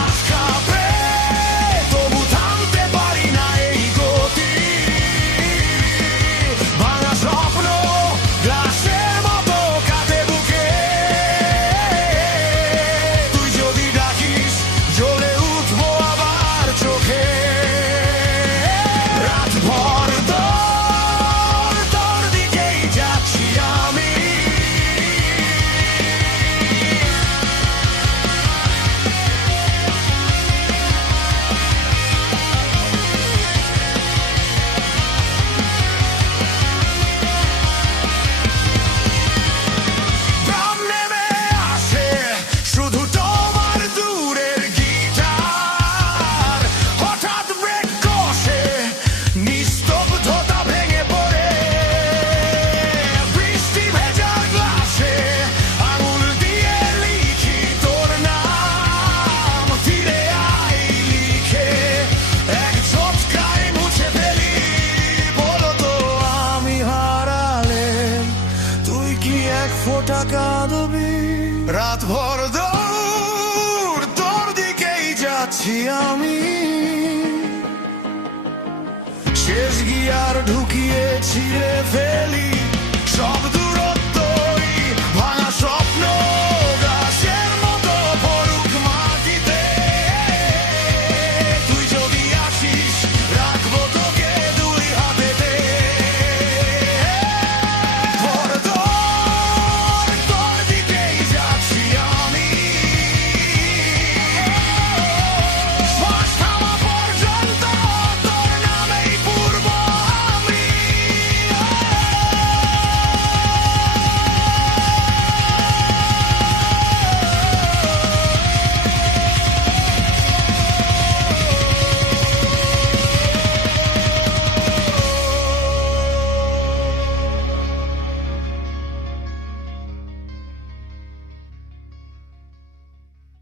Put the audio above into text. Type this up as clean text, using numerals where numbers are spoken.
বাতাস কাঁপে, তবু থামতে পারি না এই গতি। ভাঙা স্বপ্ন গ্লাসের মতো কাঁদে বুকে। তুই যদি ডাকিস জ্বলে উঠবো আবার চোখে। রাতভর তোর দিকেই যাচ্ছি আমি। প্রাণ নেমে আসে শুধু তোমার দূরের গিটার। হঠাৎ ব্রেক কষে নিস্তব্ধতা ভেঙে পড়ে। বৃষ্টি ভেজা গ্লাসে আঙুল দিয়ে লিখি তোর নাম। ফিরে আই লিখে এক ঝটকায় মুছে ফেলি। বলো তো আমি হারালে তুই কি এক ফোঁটা কাঁদবি? রাতভর দৌড় তোর দিকেই যাচ্ছি আমি। শেষ গিয়ার ঢুকিয়ে ছিঁড়ে ফেলি।